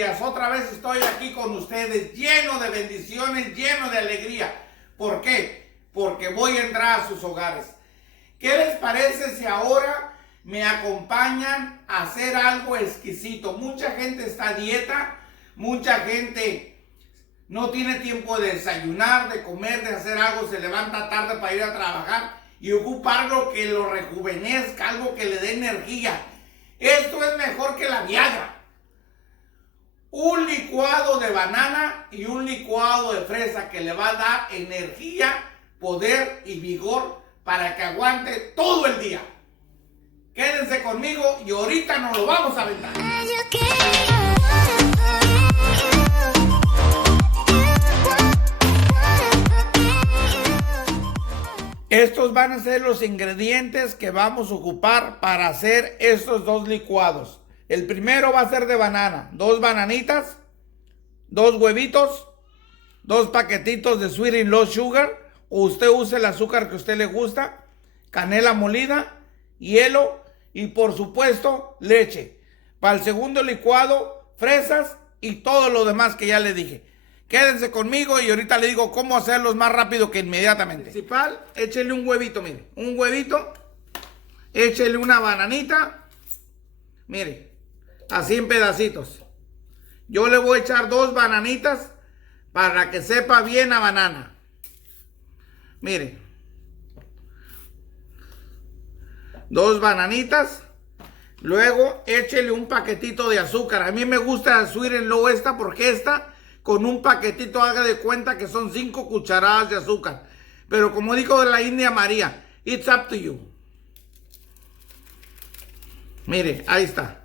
días, otra vez estoy aquí con ustedes, lleno de bendiciones, lleno de alegría. ¿Por qué? Porque voy a entrar a sus hogares. ¿Qué les parece si ahora me acompañan a hacer algo exquisito? Mucha gente está a dieta, mucha gente no tiene tiempo de desayunar, de comer, de hacer algo, se levanta tarde para ir a trabajar y ocupa algo que lo rejuvenezca, algo que le dé energía. Esto es mejor que la Viagra. Un licuado de banana y un licuado de fresa que le va a dar energía, poder y vigor para que aguante todo el día. Quédense conmigo y ahorita nos lo vamos a aventar. Estos van a ser los ingredientes que vamos a ocupar para hacer estos dos licuados. El primero va a ser de banana, 2 bananitas, 2 huevitos, 2 paquetitos de Sweet and Low Sugar, o usted use el azúcar que a usted le gusta, canela molida, hielo y por supuesto leche. Para el segundo licuado, fresas y todo lo demás que ya le dije. Quédense conmigo y ahorita le digo cómo hacerlos más rápido que inmediatamente. Principal, échele un huevito, mire, un huevito, échele una bananita, mire, así en pedacitos. Yo le voy a echar 2 bananitas para que sepa bien a banana. Mire, 2 bananitas. Luego échele un paquetito de azúcar. A mí me gusta Sweet and Low esta porque esta con un paquetito haga de cuenta que son 5 cucharadas de azúcar. Pero como dijo de la India María, it's up to you. Mire, ahí está.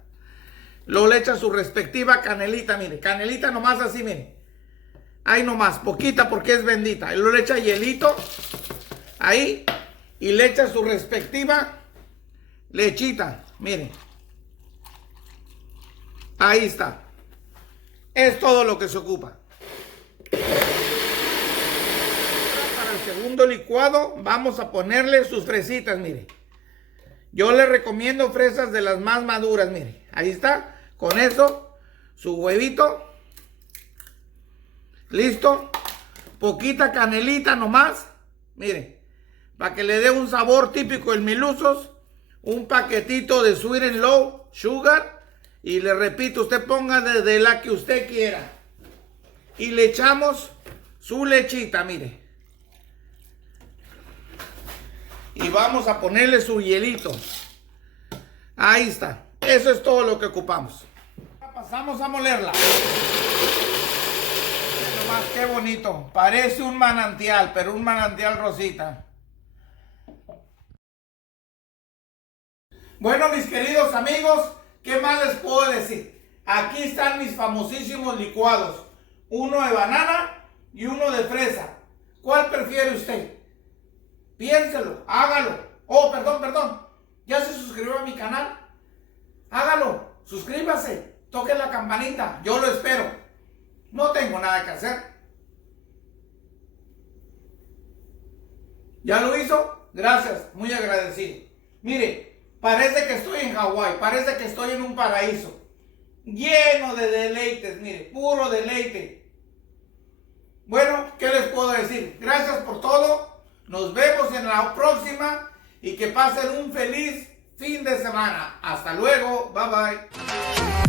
Luego le echa su respectiva canelita, mire. Canelita nomás así, mire. Ahí nomás, poquita porque es bendita. Y luego le echa hielito. Ahí. Y le echa su respectiva lechita. Mire. Ahí está. Es todo lo que se ocupa. Para el segundo licuado vamos a ponerle sus fresitas, mire. Yo le recomiendo fresas de las más maduras, mire. Ahí está. Con eso, su huevito. Listo. Poquita canelita nomás. Mire. Para que le dé un sabor típico del Milusos. Un paquetito de Sweet and Low Sugar. Y le repito, usted ponga de la que usted quiera. Y le echamos su lechita, mire. Y vamos a ponerle su hielito. Ahí está. Eso es todo lo que ocupamos. Pasamos a molerla. Miren nomás qué bonito. Parece un manantial, pero un manantial rosita. Bueno, mis queridos amigos, ¿qué más les puedo decir? Aquí están mis famosísimos licuados. Uno de banana y uno de fresa. ¿Cuál prefiere usted? Piénselo, hágalo. Oh, perdón. ¿Ya se suscribió a mi canal? Hágalo, suscríbase, toque la campanita. Yo lo espero. No tengo nada que hacer. ¿Ya lo hizo? Gracias, muy agradecido. Mire, parece que estoy en Hawái, parece que estoy en un paraíso. Lleno de deleites, mire, puro deleite. Bueno, ¿qué les puedo decir? Gracias por todo. Nos vemos en la próxima y que pasen un feliz fin de semana. Hasta luego. Bye bye.